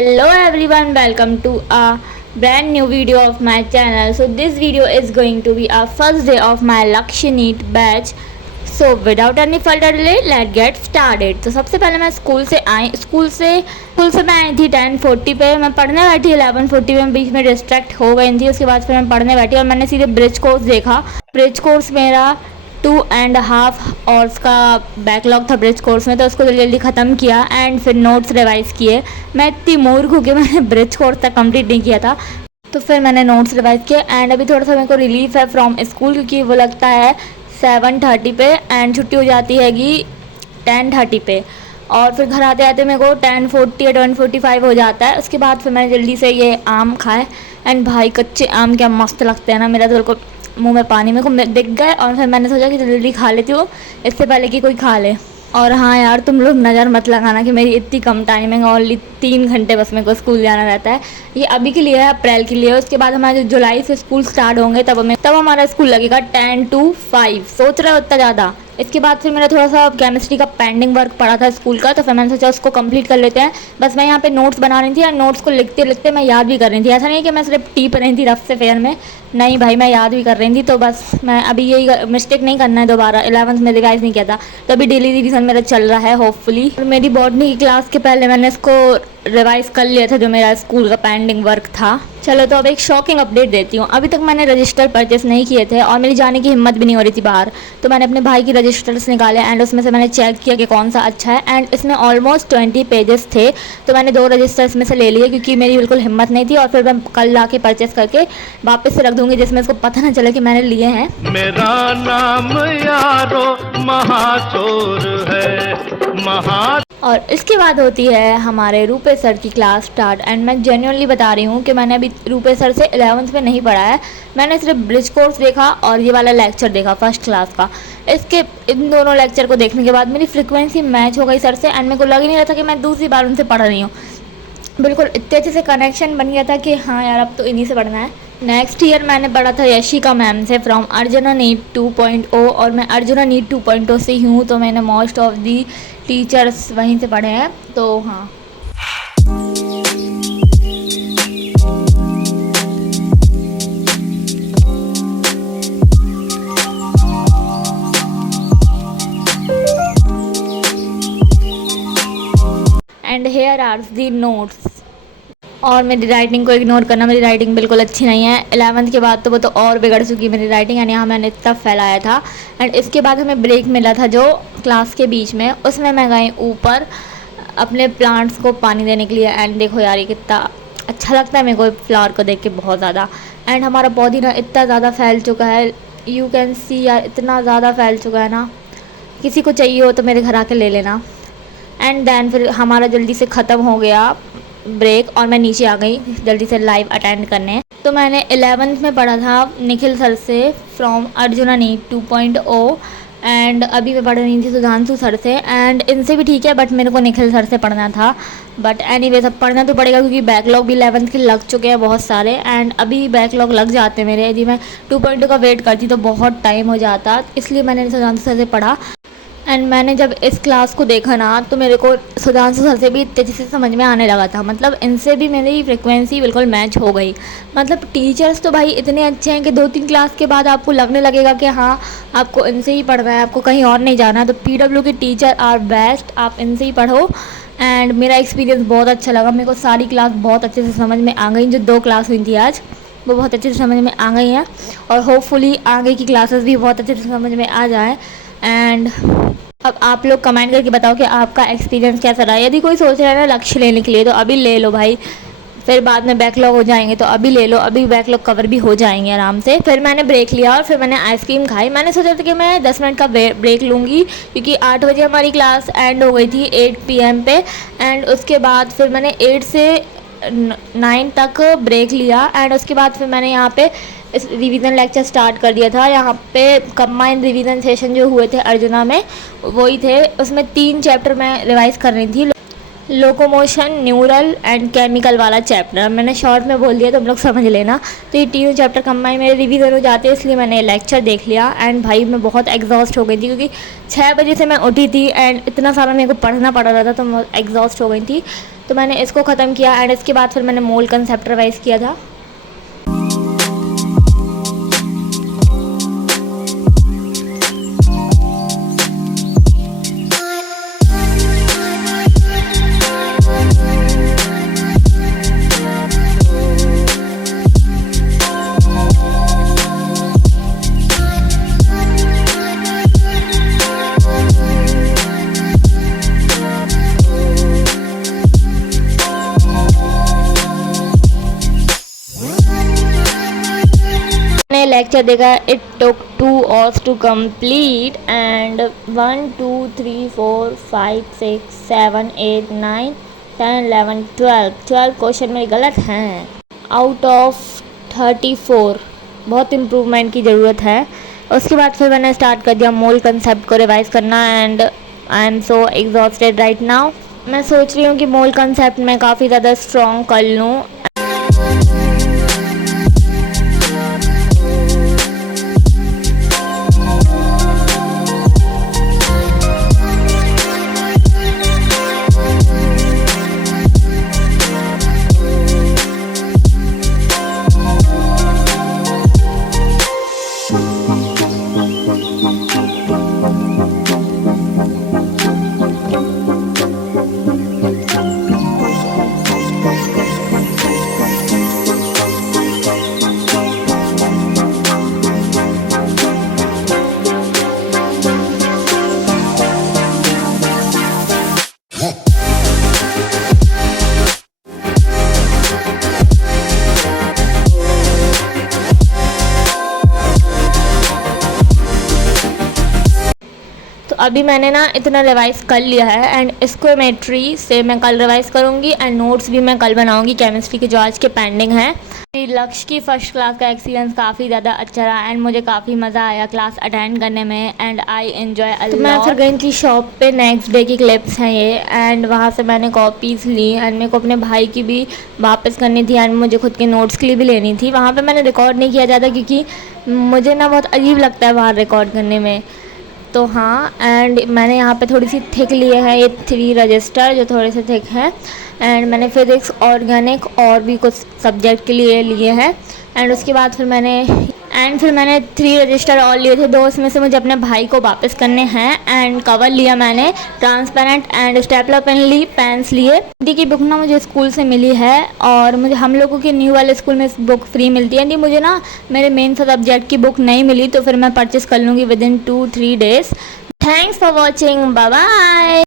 Hello everyone, welcome to a brand new video of my channel. So this video is going to be our first day of my Lakshya NEET batch. So without any further delay, let's get started. तो सबसे पहले मैं school से मैं आई थी 10:40 पे। मैं पढ़ने बैठी 11:40 पे, बीच में डिस्ट्रैक्ट हो गई थी। उसके बाद फिर मैं पढ़ने बैठी और मैंने सीधे ब्रिज कोर्स देखा। ब्रिज कोर्स मेरा 2.5 आवर्स का बैकलॉग था ब्रिज कोर्स में, तो उसको जल्दी जल्दी ख़त्म किया एंड फिर नोट्स रिवाइज़ किए। मैं इतनी मूर्ख हूँ कि मैंने ब्रिज कोर्स तक कंप्लीट नहीं किया था, तो फिर मैंने नोट्स रिवाइज़ किए। एंड अभी थोड़ा सा मेरे को रिलीफ है फ्रॉम स्कूल, क्योंकि वो लगता है 7:30 पे एंड छुट्टी हो जाती हैगी 10:30 पे। और फिर घर आते आते मेरे को 10:40 या 10:45 हो जाता है। उसके बाद फिर मैंने जल्दी से ये आम खाए एंड भाई कच्चे आम क्या मस्त लगते हैं ना, मेरा तो बिल्कुल मुंह में पानी मेरे को दिख गए। और फिर मैंने सोचा कि जल्दी खा लेती हूँ इससे पहले कि कोई खा ले। और हाँ यार, तुम लोग नज़र मत लगाना कि मेरी इतनी कम टाइमिंग, ओनली 3 घंटे बस मेरे को स्कूल जाना रहता है। ये अभी के लिए है, अप्रैल के लिए। उसके बाद हमारे जुलाई से स्कूल स्टार्ट होंगे, तब हमारा स्कूल लगेगा 10 to 5। सोच रहे हो इतना ज़्यादा। इसके बाद फिर मेरा थोड़ा सा केमिस्ट्री का पेंडिंग वर्क पड़ा था स्कूल का, तो फिर मैंने सोचा उसको कंप्लीट कर लेते हैं। बस मैं यहाँ पे नोट्स बना रही थी और नोट्स को लिखते लिखते मैं याद भी कर रही थी। ऐसा नहीं कि मैं सिर्फ टी पर रही थी रफ से फेयर में, नहीं भाई, मैं याद भी कर रही थी। तो बस मैं अभी यही मिस्टेक नहीं करना है दोबारा। 11th में रिवाइज़ नहीं किया था, तो अभी डेली रिवीजन मेरा चल रहा है होपफुली। और मेरी बॉटनी की क्लास के पहले मैंने इसको रिवाइज़ कर लिया था, जो मेरा स्कूल का पेंडिंग वर्क था। चलो तो अब एक शॉकिंग अपडेट देती हूँ। अभी तक मैंने रजिस्टर परचेस नहीं किए थे और मेरी जाने की हिम्मत भी नहीं हो रही थी बाहर, तो मैंने अपने भाई की रजिस्टर्स निकाले एंड उसमें से मैंने चेक किया कि कौन सा अच्छा है। एंड इसमें ऑलमोस्ट 20 पेजेस थे, तो मैंने 2 रजिस्टर इसमें से ले लिए, क्योंकि मेरी बिल्कुल हिम्मत नहीं थी। और फिर मैं कल ला के परचेस करके वापस से रख दूँगी, जिसमें उसको पता ना चले कि मैंने लिए हैं। मेरा नाम यारो महाचोर है और इसके बाद होती है हमारे रूपे सर की क्लास स्टार्ट। एंड मैं जेन्युइनली बता रही हूँ कि मैंने अभी रूपे सर से 11th में नहीं पढ़ा है। मैंने सिर्फ ब्रिज कोर्स देखा और ये वाला लेक्चर देखा फर्स्ट क्लास का। इन दोनों लेक्चर को देखने के बाद मेरी फ्रिक्वेंसी मैच हो गई सर से एंड मेरे को लग ही नहीं रहा था कि मैं दूसरी बार उनसे पढ़ रही हूँ। बिल्कुल इतने अच्छे से कनेक्शन बन गया था कि हाँ यार, अब तो इन्हीं से पढ़ना है। नेक्स्ट ईयर मैंने पढ़ा था यशिका मैम से फ्रॉम अर्जुना नीट 2.0, और मैं अर्जुना नीट 2.0 से ही हूँ, तो मैंने मोस्ट ऑफ दी टीचर्स वहीं से पढ़े हैं। तो हाँ, and here are the notes. और मेरी राइटिंग को इग्नोर करना, मेरी राइटिंग बिल्कुल अच्छी नहीं है। 11th के बाद तो वो तो और बिगड़ चुकी है मेरी राइटिंग, यानी यहाँ मैंने इतना फैलाया था। एंड इसके बाद हमें ब्रेक मिला था जो क्लास के बीच में, उसमें मैं गई ऊपर अपने प्लांट्स को पानी देने के लिए। एंड देखो यार, ये कितना अच्छा लगता है मेरे को फ्लावर को देख के, बहुत ज़्यादा। एंड हमारा पौधा ना इतना ज़्यादा फैल चुका है, यू कैन सी यार, इतना ज़्यादा फैल चुका है ना। किसी को चाहिए हो तो मेरे घर आके ले लेना। एंड देन फिर हमारा जल्दी से ख़त्म हो गया ब्रेक और मैं नीचे आ गई जल्दी से लाइव अटेंड करने। तो मैंने 11th में पढ़ा था निखिल सर से फ्रॉम अर्जुना नीट 2.0, एंड अभी मैं पढ़ रही थी सुधांशु सर से। एंड इनसे भी ठीक है, बट मेरे को निखिल सर से पढ़ना था। बट एनीवेज अब पढ़ना तो पड़ेगा, क्योंकि बैकलॉग भी 11th के लग चुके हैं बहुत सारे। एंड अभी बैकलॉग लग जाते मेरे, यदि मैं 2.0 का वेट करती तो बहुत टाइम हो जाता, इसलिए मैंने सुधांशु सर से पढ़ा। एंड मैंने जब इस क्लास को देखा ना, तो मेरे को सुधांशु सर से भी तेज़ी से समझ में आने लगा था। मतलब इनसे भी मेरी फ्रिक्वेंसी बिल्कुल मैच हो गई। मतलब टीचर्स तो भाई इतने अच्छे हैं कि 2-3 क्लास के बाद आपको लगने लगेगा कि हाँ, आपको इनसे ही पढ़ना है, आपको कहीं और नहीं जाना। तो PW के टीचर आर बेस्ट, आप इनसे ही पढ़ो। एंड मेरा एक्सपीरियंस बहुत अच्छा लगा, मेरे को सारी क्लास बहुत अच्छे से समझ में आ गई। जो 2 क्लास हुई थी आज, वो बहुत अच्छे से समझ में आ गई हैं, और होपफुली आगे की क्लासेस भी बहुत अच्छे से समझ में आ जाएँ। एंड अब आप लोग कमेंट करके बताओ कि आपका एक्सपीरियंस कैसा रहा। यदि कोई सोच रहा है ना लक्ष्य लेने के लिए, तो अभी ले लो भाई, फिर बाद में बैकलॉग हो जाएंगे, तो अभी ले लो, अभी बैकलॉग कवर भी हो जाएंगे आराम से। फिर मैंने ब्रेक लिया और फिर मैंने आइसक्रीम खाई। मैंने सोचा था कि मैं 10 मिनट का ब्रेक लूँगी, क्योंकि 8 बजे हमारी क्लास एंड हो गई थी 8 PM पे। एंड उसके बाद फिर मैंने 8 से 9 तक ब्रेक लिया। एंड उसके बाद फिर मैंने यहाँ पे इस रिवीजन लेक्चर स्टार्ट कर दिया था। यहाँ पे कंबाइंड रिवीजन सेशन जो हुए थे अर्जुना में, वही थे। उसमें 3 चैप्टर मैं रिवाइज़ कर रही थी, लोकोमोशन, न्यूरल एंड केमिकल वाला चैप्टर। मैंने शॉर्ट में बोल दिया, तो हम लोग समझ लेना। तो ये तीनों चैप्टर कंबाइन मेरे रिवीजन हो जाते हैं, इसलिए मैंने लेक्चर देख लिया। एंड भाई मैं बहुत एग्जॉस्ट हो गई थी, क्योंकि 6 बजे से मैं उठी थी एंड इतना सारा मेरे को पढ़ना पड़ रहा था, तो मैं एग्जॉस्ट हो गई थी। तो मैंने इसको ख़त्म किया एंड इसके बाद फिर मैंने मोल कंसेप्ट रिवाइज किया था। लेक्चर देखा, it took 2 hours to complete and 1 2 3 4 5 6 7 8 9 10 11 12 question मेरे गलत हैं आउट ऑफ 34। बहुत इम्प्रूवमेंट की ज़रूरत है। उसके बाद फिर मैंने स्टार्ट कर दिया मोल कंसेप्ट को रिवाइज करना and I am so exhausted right now. मैं सोच रही हूँ कि मोल कंसेप्ट में काफ़ी ज़्यादा स्ट्रॉन्ग कर लूँ। अभी मैंने ना इतना रिवाइज़ कर लिया है एंड स्क्वामेट्री से मैं कल रिवाइज़ करूँगी एंड नोट्स भी मैं कल बनाऊँगी केमिस्ट्री के जो आज के पेंडिंग हैं। मेरी लक्ष्य की फ़र्स्ट क्लास का एक्सपीरियंस काफ़ी ज़्यादा अच्छा रहा एंड मुझे काफ़ी मज़ा आया क्लास अटेंड करने में and I enjoy a lot. मैं फिर गई थी शॉप पे, नेक्स्ट डे की क्लिप्स हैं ये एंड वहाँ से मैंने कॉपीज़ ली एंड मेरे को अपने भाई की भी वापस करनी थी एंड मुझे खुद के नोट्स के लिए भी लेनी थी। वहाँ पर मैंने रिकॉर्ड नहीं किया ज़्यादा क्योंकि मुझे ना बहुत अजीब लगता है बाहर रिकॉर्ड करने में। तो हाँ, एंड मैंने यहाँ पे थोड़ी सी थिक लिए हैं ये 3 रजिस्टर जो थोड़े से थिक हैं एंड मैंने फिज़िक्स, ऑर्गेनिक और भी कुछ सब्जेक्ट के लिए हैं एंड उसके बाद फिर मैंने 3 रजिस्टर और लिए थे। 2 उसमें से मुझे अपने भाई को वापस करने हैं एंड कवर लिया मैंने ट्रांसपेरेंट एंड स्टेपलर पेन ली, पेन्स लिए। हिंदी की बुक ना मुझे स्कूल से मिली है और मुझे हम लोगों के न्यू वाले स्कूल में बुक फ्री मिलती है। मुझे ना मेरे मेन सब्जेक्ट की बुक नहीं मिली तो फिर मैं परचेस कर लूँगी within 2-3 days। Thanks for watching, bye bye.